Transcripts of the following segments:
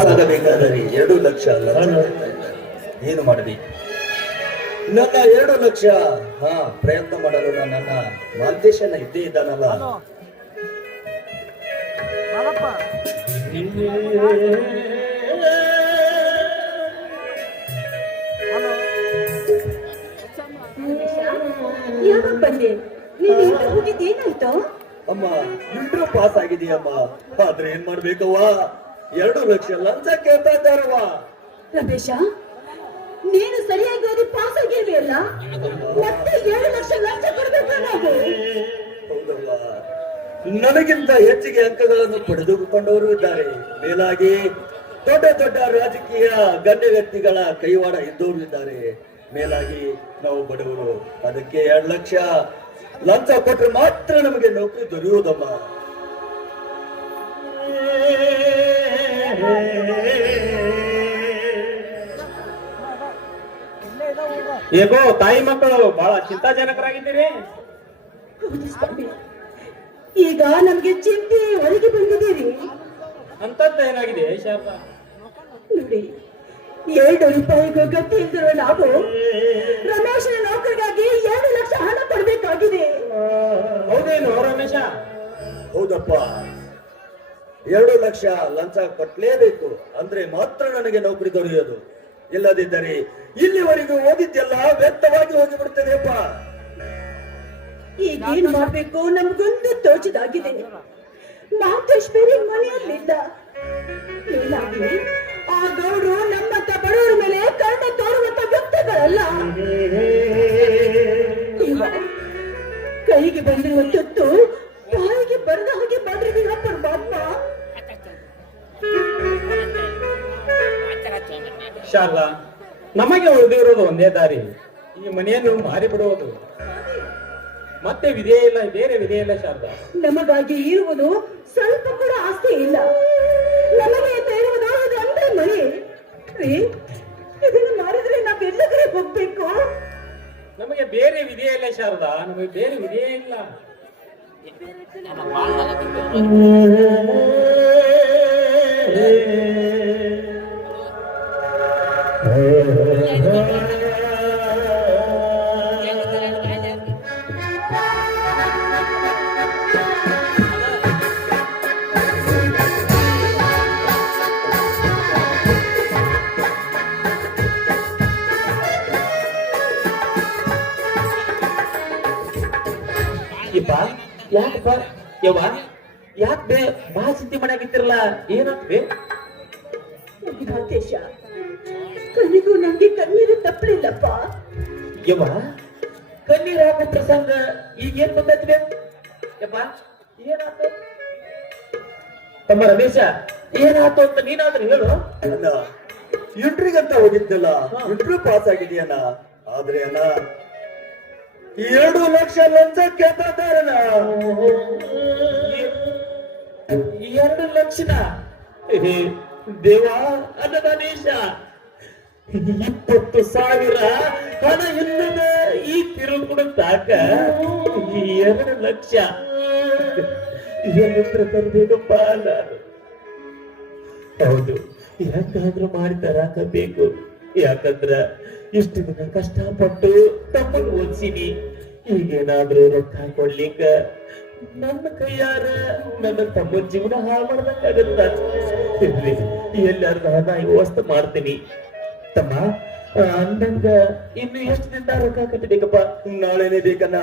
ಆಗಬೇಕಾದರೆ 2 ಲಕ್ಷ ಏನು ಮಾಡಬೇಕು? ನನ್ನ 2 ಲಕ್ಷ ಪ್ರಯತ್ನ ಮಾಡಲು ನನ್ನ ಮಾಂತೇಶನ ಇದ್ದೇ ಇದ್ದಾನಲ್ಲ. ಯಾವಾಗ ಬಂದೆ? ಹೋಗಿದ್ದೇನಾಯ್ತು? ಅಮ್ಮ ಇಂಟ್ರೂ ಪಾಸ್ ಆಗಿದೆಯಮ್ಮ. ಆದ್ರೆ ಏನ್ ಮಾಡ್ಬೇಕವ್ವ? 2 ಲಕ್ಷ ಲಂಚ ಕೇಳ್ತಾ ಇದ್ದಾರವ್ವ. ರಮೇಶ, ನೀನು ಸರಿಯಾಗಿ ಓದಿ ಪಾಸ್ ಆಗಿರ್ಲಿಲ್ಲ, ಮತ್ತೆ 7 ಲಕ್ಷ ಲಂಚ ಕೊಡ್ಬೇಕು ನಾವು. ಹೌದವ್ವ, ನನಗಿಂತ ಹೆಚ್ಚಿಗೆ ಅಂಕಗಳನ್ನು ಪಡೆದುಕೊಂಡವರು ಇದ್ದಾರೆ. ಮೇಲಾಗಿ ದೊಡ್ಡ ದೊಡ್ಡ ರಾಜಕೀಯ ಗಣ್ಯ ವ್ಯಕ್ತಿಗಳ ಕೈವಾಡ ಇದ್ದವರು ಇದ್ದಾರೆ. ಮೇಲಾಗಿ ನಾವು ಬಡವರು. ಅದಕ್ಕೆ 2 ಲಕ್ಷ ಲಂಚ ಕೊಟ್ಟರೆ ಮಾತ್ರ ನಮಗೆ ನೌಕರಿ ದೊರೆಯುವುದಮ್ಮ. ಏಕೋ ತಾಯಿ ಮಕ್ಕಳು ಬಹಳ ಚಿಂತಾಜನಕರಾಗಿದ್ದೀರಿ. ಈಗ ನಮ್ಗೆ ಚಿಂತೆ ಹೊರಗೆ ಬಂದಿದ್ದೀರಿ. ಅಂತದ್ದು ಏನಾಗಿದೆ ಶಾರದಾ? ನೋಡಿ, 2 ರೂಪಾಯಿಗೂ ಗಟ್ಟಿ ಇಲ್ದಿರೋ ನಾವು ರಮೇಶನ ನೌಕರಿಗಾಗಿ 2 ಲಕ್ಷ ಹಣ ಕೊಡ್ಬೇಕಾಗಿದೆ. ಹೌದೇನು ರಮೇಶ? ಹೌದಪ್ಪ, 2 ಲಕ್ಷ ಲಂಚ ಕೊಟ್ಲೇಬೇಕು. ಅಂದ್ರೆ ಮಾತ್ರ ನನಗೆ ನೌಕರಿ ದೊರೆಯೋದು. ಇಲ್ಲದಿದ್ದರೆ ಇಲ್ಲಿವರೆಗೂ ಓದಿದ್ದೆಲ್ಲ ವ್ಯರ್ಥವಾಗಿ ಹೋಗಿಬಿಡ್ತದೆಯಪ್ಪ. ಈಗೇನು ಮಾಡ್ಬೇಕು ನಮ್ಗೊಂದು ತೋಚದಾಗಿದೆ. ಮಾತೇಶ್ ಬೇರೆ ಮನೆಯಲ್ಲಿಲ್ಲ. ಆ ಗೌಡ್ರು ನಮ್ಮಂತ ಬಡವರ ಮೇಲೆ ಕರ್ಣ ತೋರುವಂತ ವ್ಯಕ್ತಿಗಳಲ್ಲ. ಕೈಗೆ ಬಂದಿರುವ ತುತ್ತು ಬಾಯಿಗೆ ಬರದ ಹಾಗೆ ಮಾಡ್ರಿ ಪರಮಾತ್ಮ. ಶಾರದಾ, ನಮಗೆ ಉಳಿದಿರೋದು ಒಂದೇ ದಾರಿ, ಈ ಮನೆಯನ್ನು ಮಾರಿಬಿಡುವುದು. ಮತ್ತೆ ವಿಧೇಯ ಇಲ್ಲ, ಬೇರೆ ವಿಧೇಯ ಇಲ್ಲ ಶಾರದಾ. ನಮಗಾಗಿ ಇರುವುದು ಸ್ವಲ್ಪ ಕೂಡ ಆಸ್ತಿ ಇಲ್ಲ. ನಮಗೆ ಇರುವುದು ಒಂದೇ ಮನೆ. ಇದನ್ನು ಮಾರಿದ್ರೆ ನಾವೆಲ್ಲಗರೆ ಹೋಗ್ಬೇಕು. ನಮಗೆ ಬೇರೆ ವಿಧೇಯ ಇಲ್ಲ ಶಾರದಾ, ನಮಗೆ ಬೇರೆ ವಿಧೇಯ ಇಲ್ಲ. ಯಾಕಪ್ಪ ಯವ್ವ, ಯಾಕೆ ಬಹಳ ಚಿಂತೆ ಮಾಡಾಕಿತ್ತಿರಲ್ಲ? ಏನಾಗ್ತದೆ? ರಾಕೇಶ, ಕಣ್ಣಿಗೂ ನಮ್ಗೆ ಕಣ್ಣೀರು ತಪ್ಪಲಿಲ್ಲಪ್ಪ. ಯವ್ವ, ಕಣ್ಣೀರು ಹಾಕೋ ಪ್ರಸಂಗ ಈಗ ಏನ್ ಬಂದೈತ್ವೆ? ಯಪ್ಪ, ಏನಾಯ್ತು? ತಮ್ಮ ರಮೇಶ, ಏನಾಯ್ತು ಅಂತ ನೀನಾದ್ರೂ ಹೇಳು. ಅಣ್ಣ, ಇಂಟ್ರಿಗಂತ ಹೋಗಿದ್ದಲ್ಲ, ಇಂಟ್ರಿ ಪಾಸ್ ಆಗಿದೆಯಣ್ಣ. ಆದ್ರೆ ಅಣ್ಣ 2 ಲಕ್ಷ ಲಂಚ ಕೇಳ್ತಾ ಇದ್ದಾರಣ್ಣ. 2 ಲಕ್ಷ? ದೇವ ಅನ್ನದಾನೇಶ, 20,000 ಹಣ ಇಲ್ಲದ ಈ ತಿರುಗುಡ ಸಾಕ 2 ಲಕ್ಷ ಎಲ್ಲಿಂದ ತರಬೇಕಪ್ಪ ನಾನು? ಹೌದು, ಯಾಕಾದ್ರೂ ಮಾಡಿ ತರಾಕಬೇಕು. ಯಾಕಂದ್ರ ಇಷ್ಟು ದಿನ ಕಷ್ಟಪಟ್ಟು ತಮ್ಮನ್ನು ಓದಿಸಿನಿ. ಈಗೇನಾದ್ರೂ ರೊಕ್ಕ ಕೊಡ್ಲಿಕ್ಕ ನನ್ನ ಕೈಯಾರ ನನ್ನ ತಮ್ಮ ಜೀವನ ಹಾಳು ಮಾಡ್ದಂಗಾಗತ್ತ. ಎಲ್ಲಾರ್ದು ಹಣ ವ್ಯವಸ್ಥೆ ಮಾಡ್ತೀನಿ. ತಮ್ಮ ಅಂದಂಗ ಇನ್ನು ಎಷ್ಟು ದಿನ ರೊಕ್ಕ ಕಟ್ಟಬೇಕಪ್ಪ? ನಾಳೆನೇ ಬೇಕಣ್ಣ.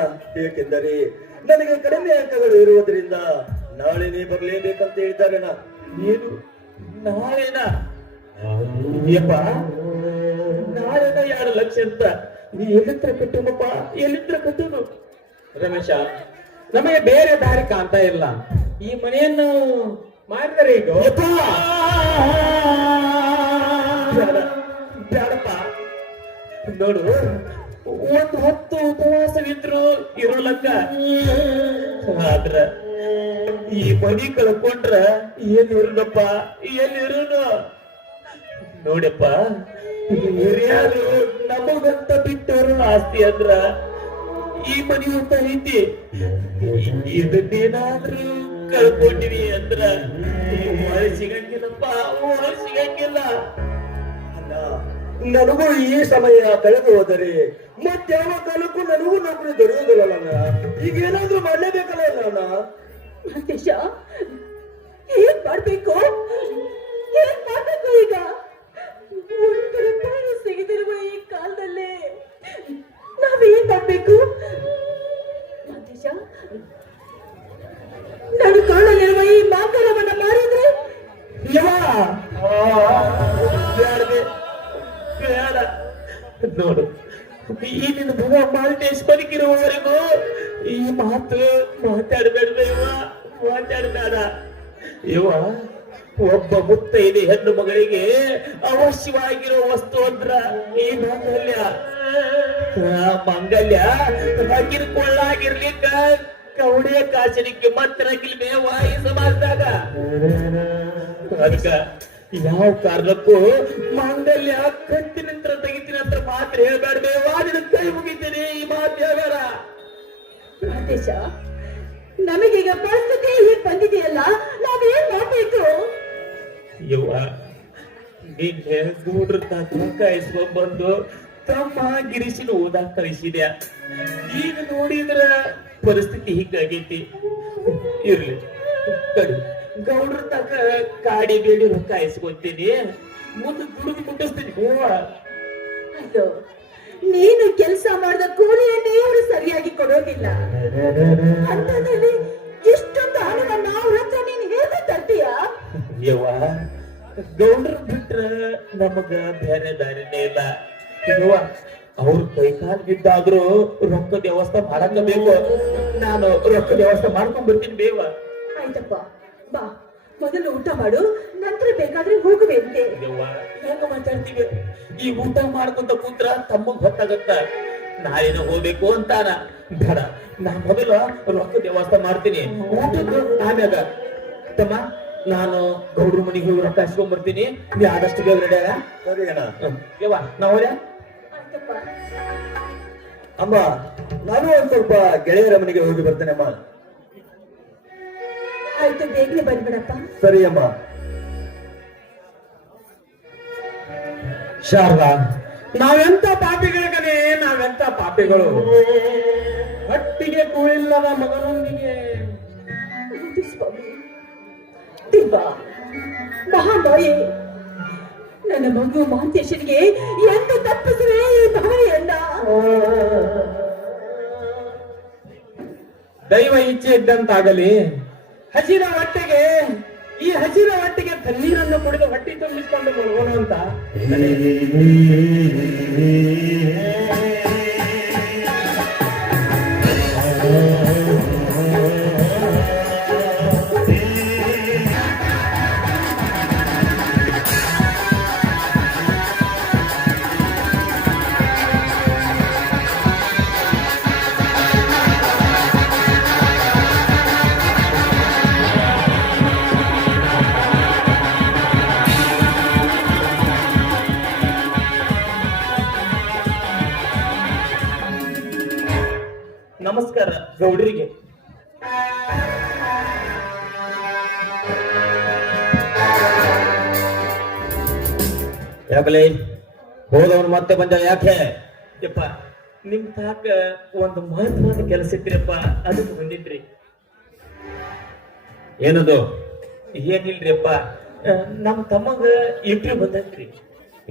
ಏಕೆಂದರೆ ನನಗೆ ಕಡಿಮೆ ಅಂಕಗಳು ಇರುವುದರಿಂದ ನಾಳೆನೇ ಬರ್ಲೇಬೇಕಂತ ಹೇಳಿದ್ದಾರಣ್ಣ. ಏನು ನಾಳೆನಾ? ಯಪ್ಪ, ನಾಳೆನ 2 ಲಕ್ಷ ಅಂತ ನೀ ಎಲ್ಲಿಂದ್ರ ಕಟ್ಟುಮಪ್ಪ? ಎಲ್ಲಿಂದ್ರ ಕಟ್ಟುನು? ರಮೇಶ, ನಮಗೆ ಬೇರೆ ದಾರಿ ಕಾಣ್ತಾ ಇಲ್ಲ. ಈ ಮನೆಯನ್ನು ಮಾರಿದರೆ ಈಗ ಬೇಡಪ್ಪ. ನೋಡು, 1 ಹೊತ್ತು ಉಪವಾಸವಿದ್ರು ಇರೋಲಕ್ಕ. ಆದ್ರ ಈ ಮನಿ ಕಳ್ಕೊಂಡ್ರ ಎಲ್ಲಿರುನಪ್ಪ? ಎಲ್ಲಿರುನು? ನೋಡಪ್ಪ, ಹಿರಿಯರು ನಮಗಂತ ಬಿಟ್ಟವರು ಆಸ್ತಿ ಅಂದ್ರ ಈ ಮನಿ ಅಂತ ಐತಿ. ಇದನ್ನೇನಾದ್ರೂ ಕಳ್ಕೊಂಡಿವಿ ಅಂದ್ರ ಸಿಗಂಗಿಲ್ಲಪ್ಪ, ಸಿಗಂಗಿಲ್ಲ. ದೊರೆಯುವುದಿಲ್ಲ. ಅಣ್ಣ, ನನಗೂ ಈ ಸಮಯ ಕಳೆದು ಹೋದರೆ ಮತ್ಯಾವ ಕಾಲಕ್ಕೂ ನನಗೂ ನೌಕರಿ ದೊರೆಯುವುದಿಲ್ಲ ಅಣ್ಣ. ಈಗ ಏನಾದ್ರೂ ಮಾಡಲೇಬೇಕಲ್ಲ ಅಣ್ಣ. ಮಹೇಶ, ಏನ್ ಮಾಡ್ಬೇಕು ಈಗ? ಒಂದು ರೂಪಾಯಿ ಸಿಗದಿರುವ ಈ ಕಾಲದಲ್ಲಿ ನಾವೇನ್ ಮಾಡ್ಬೇಕು? ಮಹೇಶ, ನಾನು ಕಾಣಲಿರುವ ಈ ಮಾಂಗಲ್ಯವನ್ನ ಮಾರಿದ್ರೆ ಬೇಡ ನೋಡು, ಈ ನಿನ್ನ ಮಗ ಮಾಲ್ಟೇಶ್ ಬದುಕಿರುವವರೆಗೂ ಈ ಮಾತು ಮಾತಾಡಬೇಡ. ಇವ ಒಬ್ಬ ಮುತ್ತೈದೆ ಹೆಣ್ಣು ಮಗಳಿಗೆ ಅವಶ್ಯವಾಗಿರೋ ವಸ್ತು ಅಂದ್ರ ಈ ಮಾಂಗಲ್ಯ. ಮಾಂಗಲ್ಯ ಕೊಳ್ಳಾಗಿರ್ಲಿಕ್ಕ ಕೌಡಿಯ ಕಾಸನಿಗೆ ಮಾತ್ರ ಮೇವ ಈ ಸಮಾಜದಾಗ. ಅದಕ್ಕ ಯಾವ ಕಾರಣಕ್ಕೂ ಮಾಂಗಲ್ಯ ಕತ್ತಿನಂತರ ತೆಗಿತೀನಂತ ಮಾತ್ರ ಹೇಳ್ಬೇಡ್ಬೇವಾ, ನಿನ್ನ ಕೈ ಮುಗಿತೀನಿ ಈ ಮಾತು ಹೇಳ್ಬೇಡ. ಮಹೇಶ, ನಮಗೀಗ ಪರಿಸ್ಥಿತಿ ಹೀಗೆ ಬಂದಿದೆಯಲ್ಲ, ನಾವೇನ್ ಮಾಡ್ಬೇಕು? ಯವ್ವ, ನಿನ್ನೆ ಗೂಡ್ರ ಕಾಯಿಸ್ಕೊಂಡ್ ಬಂದು ತಮ್ಮ ಗಿರೀಶಿನ ಓದಾಕ್ ಕಳಿಸಿದ್ಯಾ. ಈಗ ನೋಡಿದ್ರ ಪರಿಸ್ಥಿತಿ ಹೀಗಾಗೈತಿ. ಇರ್ಲಿ ಕಡಿ, ಗೌಡ್ರ ತಕ ಕಾಡಿ ಬೇಡಿ ರೊಕ್ಕ ಇಸ್ಕೊತೀನಿ, ಮುಂದೆ ದುಡಿದು ಮುಟ್ಟಿಸ್ತೀನಿ. ಅಯ್ಯೋ, ನೀನು ಕೆಲಸ ಮಾಡಿದ ಕೂಲಿಯನ್ನೇ ಅವರು ಸರಿಯಾಗಿ ಕೊಡೋದಿಲ್ಲ. ಅಂಥದ್ರಲ್ಲಿ ಇಷ್ಟೊಂದು ಹಣವನ್ನ ಅವ್ರ ಹತ್ರ ನೀನು ಹೇಗೆ ತರ್ತೀಯ? ಯವ್ವ, ಗೌಡ್ರ ಬಿಟ್ರ ನಮಗ ಬೇರೆ ದಾರಿನೇ ಇಲ್ಲ. ಯವ್ವ, ಅವ್ರ ಕೈ ಕಾಲು ಬಿದ್ದಾದ್ರೂ ರೊಕ್ಕದ ವ್ಯವಸ್ಥೆ ಮಾಡಕ ಬೇಕು. ನಾನು ರೊಕ್ಕದ ವ್ಯವಸ್ಥೆ ಮಾಡ್ಕೊಂಡ್ ಬರ್ತೀನಿ ಬೇವ. ಆಯ್ತಪ್ಪ, ಬಾ, ಮೊದಲು ಊಟ ಮಾಡು, ನಂತರ ಬೇಕಾದ್ರೆ ಹೋಗುವಂತೆ. ಯವ್ವ, ಹೆಂಗ ಮಾತಾಡ್ತೀವಿ? ಈ ಊಟ ಮಾಡ್ಕೊಂತ ಕೂತ್ರ ತಮ್ಮಗ್ ಗೊತ್ತಾಗತ್ತ ನಾಳಿನ ಹೋಗ್ಬೇಕು ಅಂತಾನ. ಬೇಡ, ನಾ ಮೊದಲು ರೊಕ್ಕದ ವ್ಯವಸ್ಥೆ ಮಾಡ್ತೀನಿ, ಊಟದ್ದು ಆಮ್ಯಾಗ. ತಮ್ಮ, ನಾನು ಗೌಡ್ರ ಮನೆಗೆ ಹೋಗಿ ರೊಕ್ಕ ಹಚ್ಕೊಂಡ್ ಬರ್ತೀನಿ, ನೀ ಆದಷ್ಟು ಬೇಗ ರೆಡಿ ಆಗ. ಸರಿ ಅಣ್ಣ. ಯವ್ವ, ನಾವ್ ಆಯ್ತಪ್ಪ. ಅಮ್ಮ, ನಾನು ಒಂದ್ ಸ್ವಲ್ಪ ಗೆಳೆಯರ ಮನೆಗೆ ಹೋಗಿ ಬರ್ತೇನೆ ಅಮ್ಮ. ಆಯ್ತು, ಬೇಗನೆ ಬಂದ್ಬಿಡಪ್ಪ. ಸರಿ ಅಮ್ಮ. ಶಾರದಾ, ನಾವೆಂತ ಪಾಪಿಗಳಿಗನೆ, ನಾವೆಂತ ಪಾಪಿಗಳು. ಹೊಟ್ಟಿಗೆ ಕೂಳಿಲ್ಲದ ಮಗನೊಂದಿಗೆ ಹೌದು ಸ್ವಾಮಿ. ದೇವ, ಮಹಾಮಾಯೆ, ನನ್ನ ಮಗು ಮಹಂತೇಶನಿಗೆ ಎಂದು ತಪ್ಪಿಸುವೆ ಈ ಭಾವನೆಯನ್ನ? ದೈವ ಇಚ್ಛೆ ಇದ್ದಂತಾಗಲಿ. ಹಸಿರ ಹೊಟ್ಟೆಗೆ, ಈ ಹಸಿರ ಹೊಟ್ಟೆಗೆ ತಣ್ಣೀರನ್ನು ಕುಡಿದು ಹೊಟ್ಟೆ ತುಂಬಿಸಿಕೊಂಡು ಹೋಗೋಣ ಅಂತ ನಮಸ್ಕಾರ ಗೌಡ್ರಿಗೆ. ಯಾಕಲೇ ಹೋದವನು ಮತ್ತೆ ಬಂದ ಯಾಕೆ? ಯಪ್ಪ, ನಿಮ್ ತಾಕ ಒಂದು ಮಹತ್ವದ ಕೆಲಸ ಇತ್ರಿಪ್ಪ, ಅದಕ್ಕೆ ಬಂದಿದ್ರಿ. ಏನದು? ಏನಿಲ್ರಿ ಅಪ್ಪ, ನಮ್ ತಮ್ಮಗ ಇಂಟರ್ವ್ಯೂ ಬಂದೈತ್ರಿ.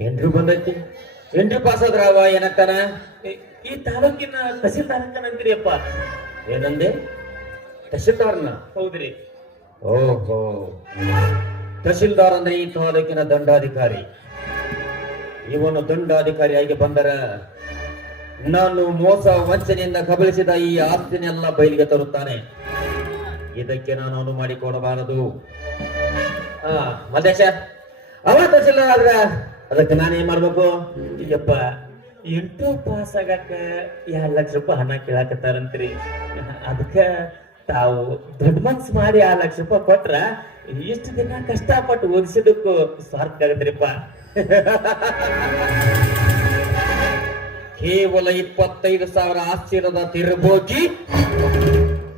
ಎಂಟ್ರಿ ಬಂದೈತಿ? ಎಂಟ್ರಿ ಪಾಸ್ ಆದ್ರವ ಏನಂತಾನ? ಈ ತಾಲೂಕಿನ ತಹಸೀಲ್ದಾರಕ್ಕನಂತ್ರಿ ಅಪ್ಪ. ಏನಂದೆ? ತಹಶೀಲ್ದಾರ್ನ? ಹೌದ್ರಿ. ಓಹೋ, ತಹಶೀಲ್ದಾರ್ ಅಂದ್ರೆ ಈ ತಾಲೂಕಿನ ದಂಡಾಧಿಕಾರಿ. ಇವನು ದಂಡಾಧಿಕಾರಿಯಾಗಿ ಬಂದರ ನಾನು ಮೋಸ ವಂಚನೆಯಿಂದ ಕಬಳಿಸಿದ ಈ ಆಸ್ತಿನೆಲ್ಲ ಬಯಲಿಗೆ ತರುತ್ತಾನೆ. ಇದಕ್ಕೆ ನಾನು ಅನು ಮಾಡಿಕೊಡಬಾರದು. ಮದೇಶ, ಅವ ತಹಶೀಲ್ದಾರ್ ಆದ್ರ ಅದಕ್ಕೆ ನಾನೇನ್ ಮಾಡ್ಬೇಕು? ಯಪ್ಪ, ಇಂಟರ್ವ್ಯೂ ಪಾಸ್ ಆಗಾಕ 2 ಲಕ್ಷ ರೂಪಾಯಿ ಹಣ ಕೇಳಾಕತ್ತಾರಂತ್ರಿ. ಅದಕ್ಕ ತಾವು ದೊಡ್ಡ ಮನ್ಸು ಮಾಡಿ 2 ಲಕ್ಷ ರೂಪಾಯಿ ಕೊಟ್ರ ಇಷ್ಟು ದಿನ ಕಷ್ಟಪಟ್ಟು ಓದಿಸಿದಕ್ಕೂ ಸ್ವಾರ್ಥ ಆಗತ್ರಿಪ್ಪ. ಕೇವಲ 25,000 ಆಸ್ತಿರದ ತಿರುಬೋಗಿ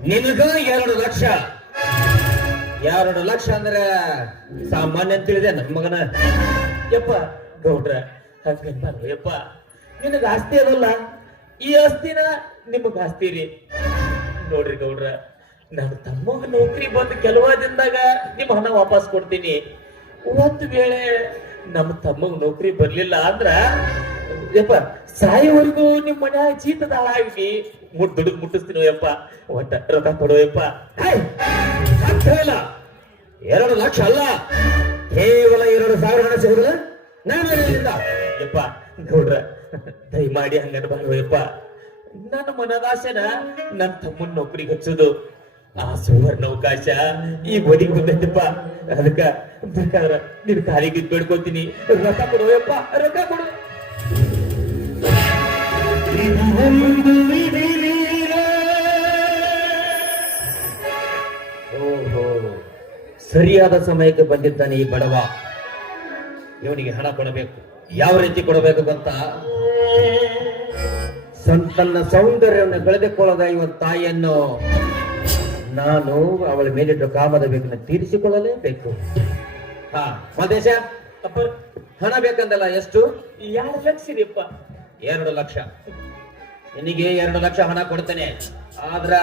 ನಿನಗ 2 ಲಕ್ಷ. 2 ಲಕ್ಷ ಅಂದ್ರೆ ಸಾಮಾನ್ಯ ಅಂತ ತಿಳಿದೆ ನನ್ನ ಮಗನ. ಯಪ್ಪ ಗೌಡ್ರ ಹಂಗನ್ಬಾರ್ದು ಯಪ್ಪ, ನಿನಗ ಆಸ್ತಿ ಅದಲ್ಲ, ಈ ಆಸ್ತಿನ ನಿಮಗ ಆಸ್ತಿ ರೀ. ನೋಡ್ರಿ ಗೌಡ್ರ, ನನ್ನ ತಮ್ಮಗ ನೌಕರಿ ಬಂದು ಕೆಲವ ದಿನದಾಗ ನಿಮ್ಮ ಹಣ ವಾಪಸ್ ಕೊಡ್ತೀನಿ. ಒಂದು ವೇಳೆ ನಮ್ಮ ತಮ್ಮಗ್ ನೌಕರಿ ಬರ್ಲಿಲ್ಲ ಅಂದ್ರ ಯಪ್ಪ ಸಾಯೋವರೆಗೂ ನಿಮ್ಮ ಮನೆ ಚೀತದ ಹಾಳಾಗಿ ದುಡಿದು ಮುಟ್ಟಿಸ್ತೀನಿ ಯಪ್ಪ. ಒಟ್ಟ ರೊಕ್ಕ ಕೊಡೋ ಯಪ್ಪ. ಸಾಧ್ಯ ಇಲ್ಲ. 2 ಲಕ್ಷ ಅಲ್ಲ, ಕೇವಲ 2,000 ಹಣ ಸಿಗುದಿಲ್ಲ ನಾನು ಯಪ್ಪ ಗೌಡ್ರ ದಯಮಾಡಿ ಹಂಗನ್ಬಾರ್ದು ಯಪ್ಪ. ನನ್ನ ಮನದಾಸೆನ ನನ್ನ ತಮ್ಮನ ನೌಕರಿಗೆ ಹಚ್ಚೋದು ಆ ಸುವರ್ಣ ಅವಕಾಶ ಈ ಒದಿಗೆ ಬಂದೈತಪ್ಪ. ಅದಕ್ಕ ಬೇಕಾದ್ರ ನಿನ್ ಕಾಲಿಗೆ ಬೇಡ್ಕೊತೀನಿ, ರೊಕ್ಕ ಕೊಡು ಯಪ್ಪ, ರೊಕ್ಕ ಕೊಡು. ಓಹೋ, ಸರಿಯಾದ ಸಮಯಕ್ಕೆ ಬಂದಿದ್ದಾನೆ ಈ ಬಡವ. ಇವನಿಗೆ ಹಣ ಕೊಡಬೇಕು. ಯಾವ ರೀತಿ ಕೊಡಬೇಕು ಗೊತ್ತ? ತನ್ನ ಸೌಂದರ್ಯವನ್ನು ಕಳೆದುಕೊಳ್ಳದ ಇವನ್ ತಾಯಿಯನ್ನು ನಾನು ಅವಳ ಮೇಲಿಟ್ಟು ಕಾಮದ ಬೇಕನ್ನು ತೀರಿಸಿಕೊಳ್ಳಲೇಬೇಕು. ಹಾ ಮದೇಶ, ಅಪ್ಪ ಹಣ ಬೇಕಂದಲ್ಲ, ಎಷ್ಟು? 2 ಲಕ್ಷ ರೀಪ್ಪ. 2 ಲಕ್ಷ. ನಿನಗೆ 2 ಲಕ್ಷ ಹಣ ಕೊಡ್ತೇನೆ, ಆದ್ರ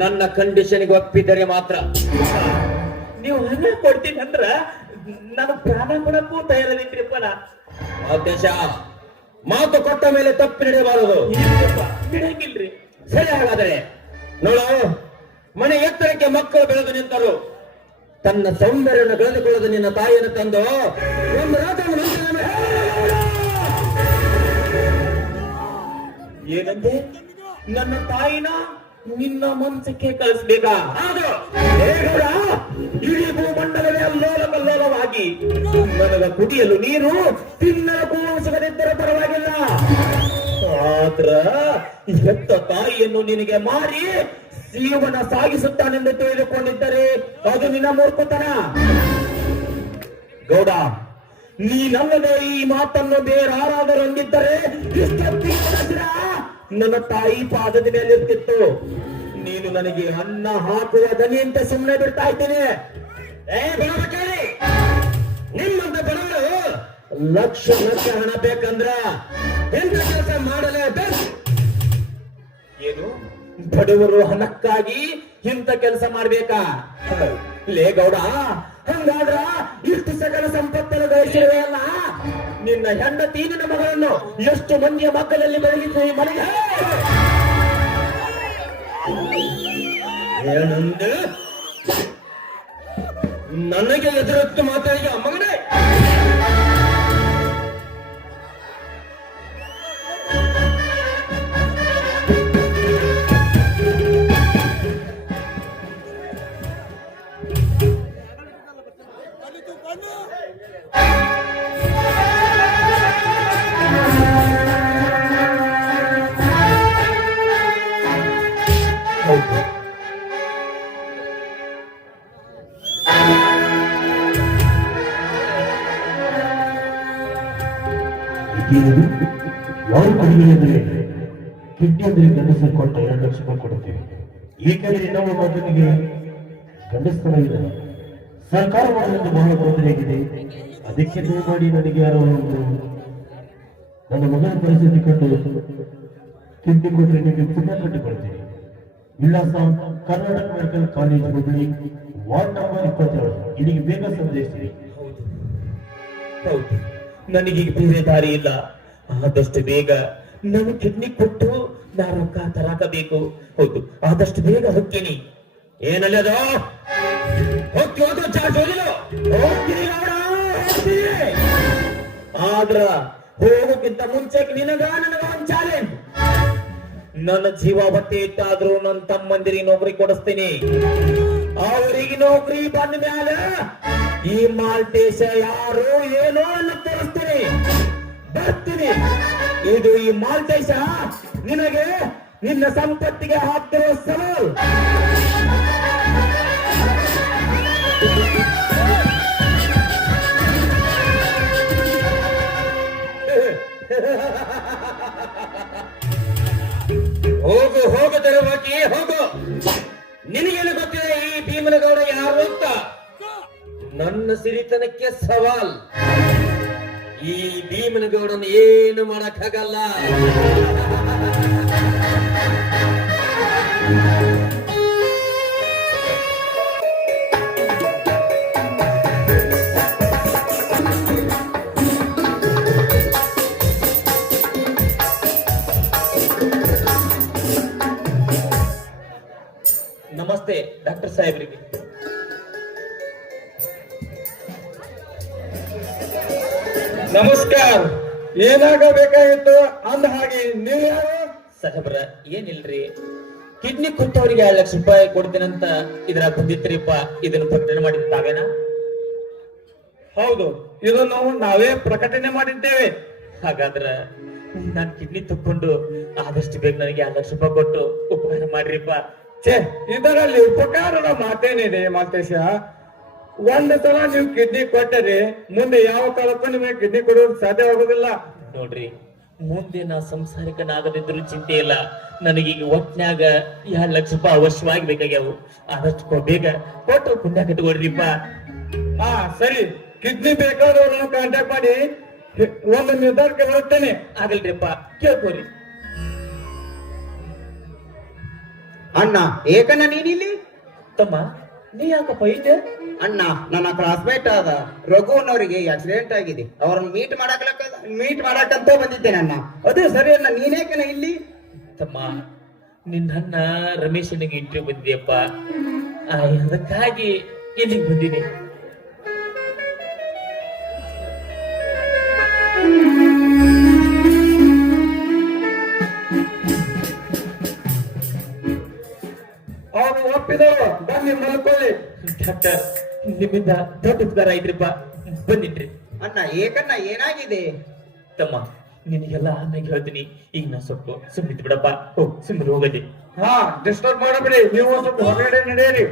ನನ್ನ ಕಂಡೀಷನ್ಗೆ ಒಪ್ಪಿದರೆ ಮಾತ್ರ. ನೀವು ಹಣ ಕೊಡ್ತೀನಿ ಅಂದ್ರ ನಾನು ಪ್ರಾಣ ಕೊಡಕ್ಕೂ ತಯಾರಿದ್ರಿಪ್ಪ. ಮದೇಶ, ಮಾತು ಕೊಟ್ಟ ಮೇಲೆ ತಪ್ಪು ನಡೆಯಬಾರದು. ಬಿಡಂಗಿಲ್ರಿ. ಸರಿ, ಹಾಗಾದರೆ ನೋಡು, ಮನೆ ಎತ್ತರಕ್ಕೆ ಮಕ್ಕಳು ಬೆಳೆದು ನಿಂತರು. ತನ್ನ ಸೌಂದರ್ಯವನ್ನು ಕಳೆದುಕೊಳ್ಳದ ನಿನ್ನ ತಾಯಿಯನ್ನು ತಂದು ಒಂದು ರಾತ್ರಿ ಏನಂತೆ? ನನ್ನ ತಾಯಿನ ನಿನ್ನ ಮಂಚಕ್ಕೆ ಕಳಿಸ್ಬೇಕಾ? ಇಡೀ ಭೂಮಂಡಲವೇ ಅಲ್ಲೋಲ ಕಲ್ಲೋಲವಾಗಿ ನನಗ ಕುಡಿಯಲು ನೀರು, ತಿನ್ನಲು ಸಿಗದಿದ್ದರೆ ಪರವಾಗಿಲ್ಲ, ಆದ್ರ ಹೆತ್ತ ತಾಯಿಯನ್ನು ನಿನಗೆ ಮಾರಿ ಜೀವನ ಸಾಗಿಸುತ್ತಾನೆಂದು ತಿಳಿದುಕೊಂಡಿದ್ದರೆ ಅದು ನಿನ್ನ ಮೂರ್ಖತನ. ಗೌಡ, ನೀನಲ್ಲದೆ ಈ ಮಾತನ್ನು ಬೇರಾರಾದರೂ ಹೊಂದಿದ್ದರೆ ನನ್ನ ತಾಯಿ ಪಾದದ ಮೇಲೆ ಇರ್ತಿತ್ತು. ನೀನು ನನಗೆ ಅನ್ನ ಹಾಕುವ ದನಿಯಂತೆ ಸುಮ್ಮನೆ ಬಿಡ್ತಾ ಇದ್ದೀನಿ. ನಿಮ್ಮಂತ ಬಡವರು ಲಕ್ಷ ಲಕ್ಷ ಹಣ ಬೇಕಂದ್ರ ಎಂತ ಕೆಲಸ ಮಾಡಲೇಬೇಕು. ಏನು ಬಡವರು ಹಣಕ್ಕಾಗಿ ಇಂಥ ಕೆಲಸ ಮಾಡ್ಬೇಕಾ? ಲೇ ಗೌಡ, ಹಂಗಾದ್ರ ಇಷ್ಟು ಸಕಲ ಸಂಪತ್ತನ್ನು ಗಳಿಸಿರುವೆಯಲ್ಲ, ನಿನ್ನ ಹೆಂಡತಿ ನಿನ್ನ ಮಗಳನ್ನು ಎಷ್ಟು ಮಂದಿಯ ಮಕ್ಕಳಲ್ಲಿ ಬೆಳಗಿಸಿ ಮನೆಗೆ ಏನಂದೆ? ನನಗೆ ಎದುರತ್ತು ಮಾತಾಡಿದ ಮಗನೇ. ಯಾವ ಕೊಡುಗೆ ಅಂದ್ರೆ ಕಿಡ್ನಿ ಅಂದ್ರೆ ಗಂಡಸರು ಕೊಟ್ಟ 2 ಲಕ್ಷ ರೂಪಾಯಿ ಕೊಡುತ್ತೇವೆ. ಏಕೆಂದ್ರೆ ಇನ್ನೊಬ್ಬ ಮಗನಿಗೆ ಗಂಡಸ್ಥಳ ಇಲ್ಲ, ಸರ್ಕಾರ ಮಾಡೋದ್ರಿಂದ ಬಹಳ ತೊಂದರೆಯಾಗಿದೆ. ಅದಕ್ಕೆ ದಯಮಾಡಿ ನನಗೆ ಯಾರೋ ಒಂದು ನನ್ನ ಮಗನ ಪರಿಸ್ಥಿತಿ ಕಂಡು ಕಿಡ್ನಿ ಕೊಟ್ಟರೆ ನಿಮಗೆ ಪುಣ್ಯ ಕಟ್ಟಿಕೊಡ್ತೀನಿ. ವಿಳಾಸ Karnataka medical college Hubballi, ward number 27. ಇಲ್ಲಿಗೆ ಬೇಗ ಸಂದೇಶಿಸಿ. ಹೌದು, ನನಗೀಗ ಬೇರೆ ದಾರಿ ಇಲ್ಲ. ಆದಷ್ಟು ಬೇಗ ನಾನು ಕಿಡ್ನಿ ಕೊಟ್ಟು ನಾ ರೊಕ್ಕ ತರಾಕಬೇಕು. ಹೌದು, ಆದಷ್ಟು ಬೇಗ ಹೊಕ್ಕೇನಿ. ಏನಲ್ಲ ಅದು? ಹೋಗ್ತೀವಿ ಚಾರ್ಜ್ ಹೋಗಿಲ್ಲ. ಹೋಗ್ತೀನಿ ಆದ್ರ ಹೋಗೋಕ್ಕಿಂತ ಮುಂಚೆ ನನಗ ಒಂದು ಚಾಲೆಂಜ್. ನನ್ನ ಜೀವ ಬಟ್ಟೆ ಇಟ್ಟಾದ್ರೂ ನನ್ನ ತಮ್ಮಂದಿರಿಗೆ ನೌಕರಿ ಕೊಡಿಸ್ತೀನಿ. ಅವರಿಗೆ ನೌಕರಿ ಬಂದ ಮ್ಯಾಲ ಈ ಮಾಲ್ಟೇಶ ಯಾರು ಏನೋ ಅನ್ನ ತೋರಿಸ್ತೀನಿ, ಬರ್ತೀನಿ. ಇದು ಈ ಮಾಲ್ಟೇಶ ನಿನಗೆ ನಿನ್ನ ಸಂಪತ್ತಿಗೆ ಹಾಕ್ತಿರೋ ಸವಾಲ್. ಹೋಗು ಹೋಗು, ತೆರವಾಗಿ ಹೋಗು. ನಿನಗೇನು ಗೊತ್ತಿದೆ ಈ ಭೀಮನಗೌಡ ಯಾರು ಅಂತ? ಹಿರಿತನಕ್ಕೆ ಸವಾಲ್. ಈ ಭೀಮನಗೌಡನ ಏನು ಮಾಡಕ್ಕಾಗಲ್ಲ. ನಮಸ್ತೆ ಡಾಕ್ಟರ್ ಸಾಹೇಬ್ರಿಗೆ. ನಮಸ್ಕಾರ. ಏನಾಗಬೇಕಾಗಿತ್ತು ಅಂದ ಹಾಗೆ ನೀವು ಯಾರು? ಸಾಹೇಬ್ರ ಏನಿಲ್ರಿ, ಕಿಡ್ನಿ ಕೊಟ್ಟವರಿಗೆ 2 ಲಕ್ಷ ರೂಪಾಯಿ ಕೊಡ್ತೀನಂತ ಇದ್ರ ಬಂದಿತ್ರಿಪ್ಪ. ಇದನ್ನು ಪ್ರಕಟಣೆ ಮಾಡಿದ ತಾವೇನಾ? ಹೌದು, ಇದನ್ನು ನಾವೇ ಪ್ರಕಟಣೆ ಮಾಡಿದ್ದೇವೆ. ಹಾಗಾದ್ರ ನಾನ್ ಕಿಡ್ನಿ ತಕ್ಕೊಂಡು ಆದಷ್ಟು ಬೇಗ ನನಗೆ 2 ಲಕ್ಷ ರೂಪಾಯಿ ಕೊಟ್ಟು ಉಪಕಾರ ಮಾಡ್ರಿಪ್ಪ. ಛೇ, ಇದರಲ್ಲಿ ಉಪಕಾರದ ಮಾತೇನಿದೆ ಮಾತೇಶ? ಒಂದು ಸಲ ನೀವು ಕಿಡ್ನಿ ಕೊಟ್ಟರೆ ಮುಂದೆ ಯಾವ ಕಾಲಕ್ಕೂ ನಿಮಗೆ ಕಿಡ್ನಿ ಕೊಡೋದು ಸಾಧ್ಯವಾಗುದಿಲ್ಲ. ನೋಡ್ರಿ, ಮುಂದೆ ನಾ ಸಂಸಾರಿಕನಾಗದಿದ್ರು ಚಿಂತೆ ಇಲ್ಲ. ನನಗೀಗ ಒಟ್ನ್ಯಾಗ 2 ಲಕ್ಷ ರೂಪಾಯಿ ಅವಶ್ಯವಾಗಿ ಬೇಕಾಗ್ಯಾವು. ಆದಷ್ಟು ಬೇಗ ಕೊಟ್ಟು ಪುಣ್ಯ ಕಟ್ಕೊಡ್ರಿಪ್ಪ. ಹಾ ಸರಿ, ಕಿಡ್ನಿ ಬೇಕಾದವರನ್ನು ಕಾಂಟ್ಯಾಕ್ಟ್ ಮಾಡಿ ಒಂದು ನಿರ್ಧಾರಕ್ಕೆ ಬರುತ್ತೇನೆ. ಆಗಲ್ರಿಪ್ಪ, ಕೇಳ್ಕೋರಿ. ಅಣ್ಣ ಏಕಣ್ಣ ನೀನಿಲ್ಲಿ? ತಮ್ಮ, ನೀ ಯಾಕಪ್ಪ ಇದೆ? ಅಣ್ಣ, ನನ್ನ ಕ್ಲಾಸ್ಮೇಟ್ ಆದ ರಘು ಅನ್ನೋರಿಗೆ ಆಕ್ಸಿಡೆಂಟ್ ಆಗಿದೆ. ಅವರನ್ನು ಮೀಟ್ ಮಾಡಕ್ಕಂತ ಬಂದಿದ್ದೇನೆ ಅಣ್ಣ. ಅದು ಸರಿ ಅಣ್ಣ, ನೀನೇಕಣ್ಣ ಇಲ್ಲಿ? ತಮ್ಮ, ನಿನ್ನ ರಮೇಶನಿಗೆ ಇಂಟರ್ವ್ಯೂ ಬಂದಿದೆಯಪ್ಪ, ಅದಕ್ಕಾಗಿ ಇಲ್ಲಿಗೆ ಬಂದಿನಿ. ಅವರು ಒಪ್ಪಿದವರು ಬನ್ನಿ ಮಲ್ಕೊಳ್ಳಿ. ಡಾಕ್ಟರ್, ನಿಮ್ಮಿಂದ ದೊಡ್ಡ ಉಪಕಾರ ಐತ್ರಿಪ್ಪ, ಬಂದಿನ್ರಿ. ಅಣ್ಣ ಏಕಣ್ಣ ಏನಾಗಿದೆ? ತಮ್ಮ, ನಿನಗೆಲ್ಲ ಆಮೇಲೆ ಹೇಳ್ತೀನಿ. ಈಗ ನಾ ಸ್ವಲ್ಪ ಸುಮ್ಮಿತ್ ಬಿಡಪ್ಪ. ಸುಮ್ಮನೆ ಹೋಗಲಿ. ಹಾ, ಡಿಸ್ಟರ್ಬ್ ಮಾಡಬೇಡಿ. ನೀವು ಸ್ವಲ್ಪ ಹೊರಗಡೆ ನಡೆಯಿರಿ.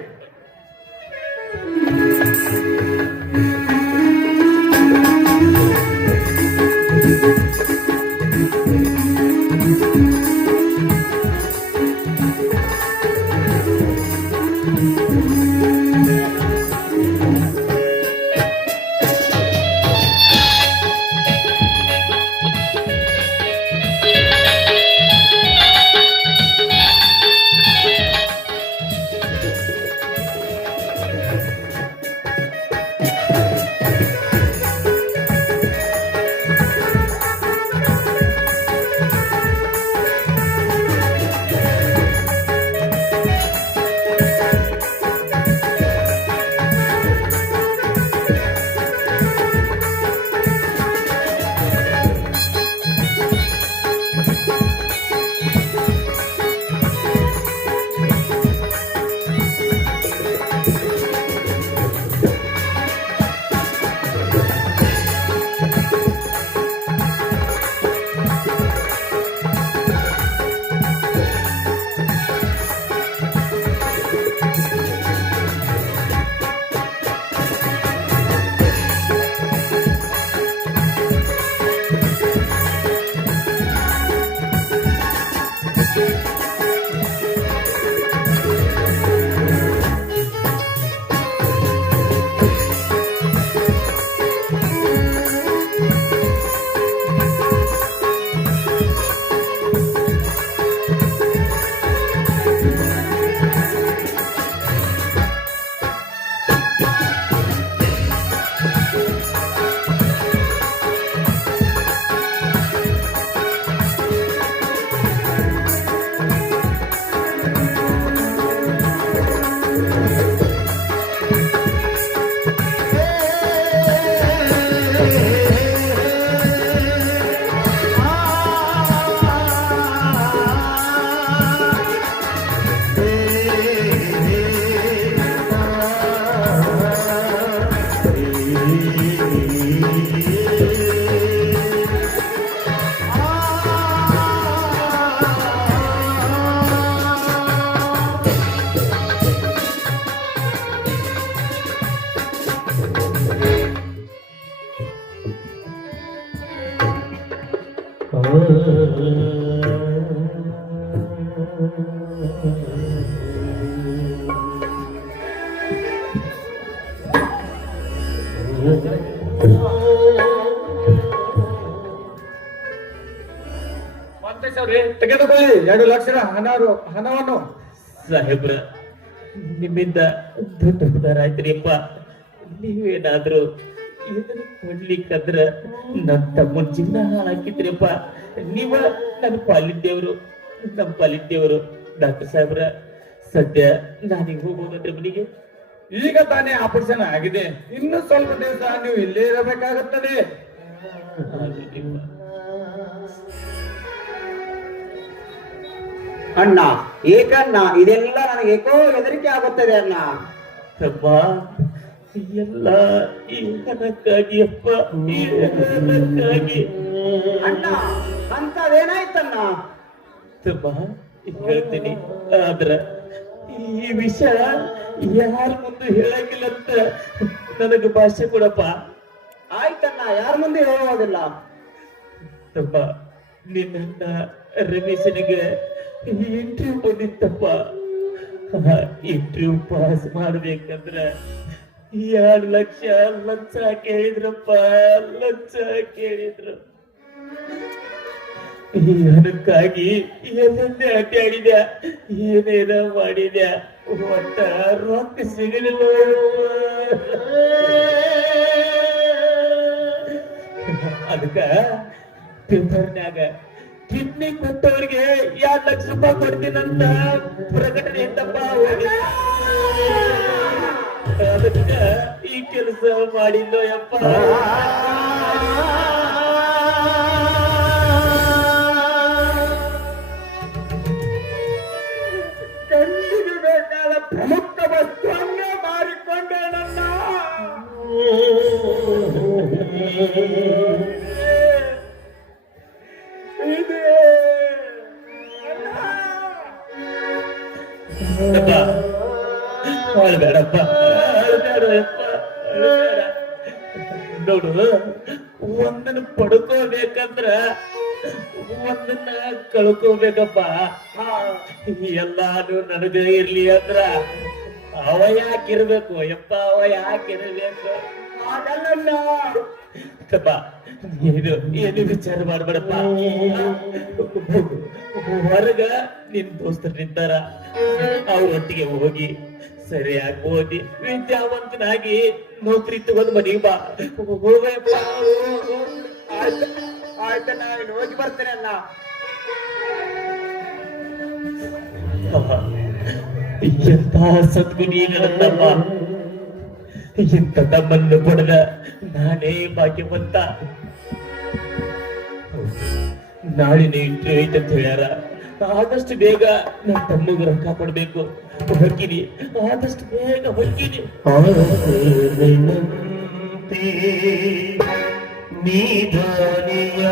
ಮಾಲ್ತೇಶ್ ಅವ್ರೆ, ತೆಗೆದುಕೊಳ್ಳಿ 2 ಲಕ್ಷದ ಹಣವನ್ನು. ಸಾಹೇಬ್ರ, ನಿಮ್ಮಿಂದ ದೊಡ್ಡ ಉಪಕಾರ ಆಯ್ತ್ರಿಪ್ಪ. ನೀವೇನಾದ್ರೂ ಇದನ್ನ ಕೊಡ್ಲಿಕ್ಕಂದ್ರ ನನ್ನ ತಮ್ಮ ಜೀವನ ಹಾಳಾಕಿದ್ರಿಪ್ಪ. ನೀವ ನನ್ನ ಪಾಲಿದ್ದೇವ್ರು, ನಮ್ಮ ಪಾಲಿದ್ದೇವ್ರು. ಡಾಕ್ಟರ್ ಸಾಹೇಬ್ರ, ಸದ್ಯ ನಾನೀಗ ಹೋಗೋದಂದ್ರೆ ಮನೆಗೆ. ಈಗ ತಾನೇ ಆಪರೇಷನ್ ಆಗಿದೆ, ಇನ್ನು ಸ್ವಲ್ಪ ದಿವಸ ನೀವು ಇಲ್ಲೇ ಇರಬೇಕಾಗುತ್ತದೆ. ಅಣ್ಣ, ಏಕಣ್ಣ, ಇದೆಲ್ಲ ನನಗೆ ಏಕೋ ಹೆದರಿಕೆ ಆಗುತ್ತದೆ ಅಣ್ಣ. ತಮ್ಮ, ಎಲ್ಲ ಈ ಹಣಕ್ಕಾಗಿ ಅಪ್ಪ, ಈ ಹಣಕ್ಕಾಗಿ. ಅಣ್ಣ, ಅಂತದೇನಾಯ್ತಣ್ಣ? ತಮ್ಮ, ಹೇಳ್ತೀನಿ, ಆದ್ರ ಈ ವಿಷಯ ಯಾರ ಮುಂದೆ ಹೇಳಂಗಿಲ್ಲ ಅಂತ ನನಗೆ ಭಾಷೆ ಕೊಡಪ್ಪ. ಆಯ್ತಣ್ಣ, ಯಾರ ಮುಂದೆ ಹೇಳುವುದಿಲ್ಲ. ತಮ್ಮ, ನಿನ್ನ ರಮೇಶನಿಗೆ ಇಂಟರ್ವ್ಯೂ ಬಂದಿತ್ತಪ್ಪ. ಇಂಟರ್ವ್ಯೂ ಪಾಸ್ ಮಾಡ್ಬೇಕಂದ್ರ 2 ಲಕ್ಷ ಲಂಚ ಕೇಳಿದ್ರಪ್ಪ, ಲಂಚ ಕೇಳಿದ್ರು. ಈ ಹಣಕ್ಕಾಗಿ ಎಲ್ಲೆಂದೇ ಅಡ್ಡಾಡಿದೆ, ಏನೇನ ಮಾಡಿದೆ, ಒಟ್ಟ ರೊಕ್ಕ ಸಿಗಲಿಲ್ಲ. ಅದಕ್ಕ ಪೇಪರ್ನ್ಯಾಗ ಕಿಡ್ನಿ ಕೊಟ್ಟವ್ರಿಗೆ 2 ಲಕ್ಷ ರೂಪಾಯಿ ಕೊಡ್ತೀನಂತ ಪ್ರಕಟಣೆ ಇತ್ತಪ್ಪ. ಅದಕ್ಕ ಈ ಕೆಲಸ ಮಾಡಿಲ್ಲೋ ಯಪ್ಪ. ಕಣ್ಣಿಗೆ ಬೇಕಾದ ಪ್ರಮುಖ ವಸ್ತುವನ್ನ ಮಾರಿಕೊಂಡೆ ನನ್ನ. ಅಳ್ಬೇಡಪ್ಪ, ಅಳ್ಬೇಡಪ್ಪ, ಅಳ್ಬೇಡ. ನೋಡು, ಒಂದನ್ನ ಪಡ್ಕೋಬೇಕಂದ್ರ ಒಂದನ್ನ ಕಳ್ಕೋಬೇಕಪ್ಪ. ಎಲ್ಲಾನು ನನಗೆ ಇರ್ಲಿ ಅಂದ್ರ ಅವ ಯಾಕಿರ್ಬೇಕು ಯಪ್ಪ, ಅವ ಯಾಕಿರ್ಬೇಕು? ಹಾಗಲ್ಲ ತಪ್ಪ, ಏನು ವಿಚಾರ ಮಾಡ್ಬೇಡಪ್ಪ. ಹೊರಗ ನಿನ್ ದೋಸ್ತರು ನಿಂತಾರ, ಅವ್ರೊಟ್ಟಿಗೆ ಹೋಗಿ ಸರಿಯಾಗಿ ಓದಿ ವಿದ್ಯಾವಂತನಾಗಿ ನೌಕರಿ ತಗೊಂಡು ಮನೆಗೆ ಬಾ. ಹೋಗಪ್ಪ. ಆಯ್ತಣ್ಣ, ಇನ್ನು ಹೋಗಿ ಬರ್ತೇನೆ ಅಣ್ಣ. ಎಂತ ಸದ್ಗುಣಿ ನನ್ನಮ್ಮ, ಇಂಥ ತಮ್ಮನ್ನು ಪಡೆದ ನಾನೇ ಭಾಗ್ಯವಂತ. ನಾಳಿನ ಇಂಟರ್ವ್ಯೂ ಐತೆ ಅಂತ ಹೇಳ್ಯಾರ. ಆದಷ್ಟು ಬೇಗ ನನ್ನ ತಮ್ಮಗೆ ರೊಕ್ಕ ಕೊಡ್ಬೇಕು. ಹೊಕ್ಕಿನಿ, ಆದಷ್ಟು ಬೇಗ ಹೊಕ್ಕಿನಿ. ನೀ ಧ್ವನಿಯ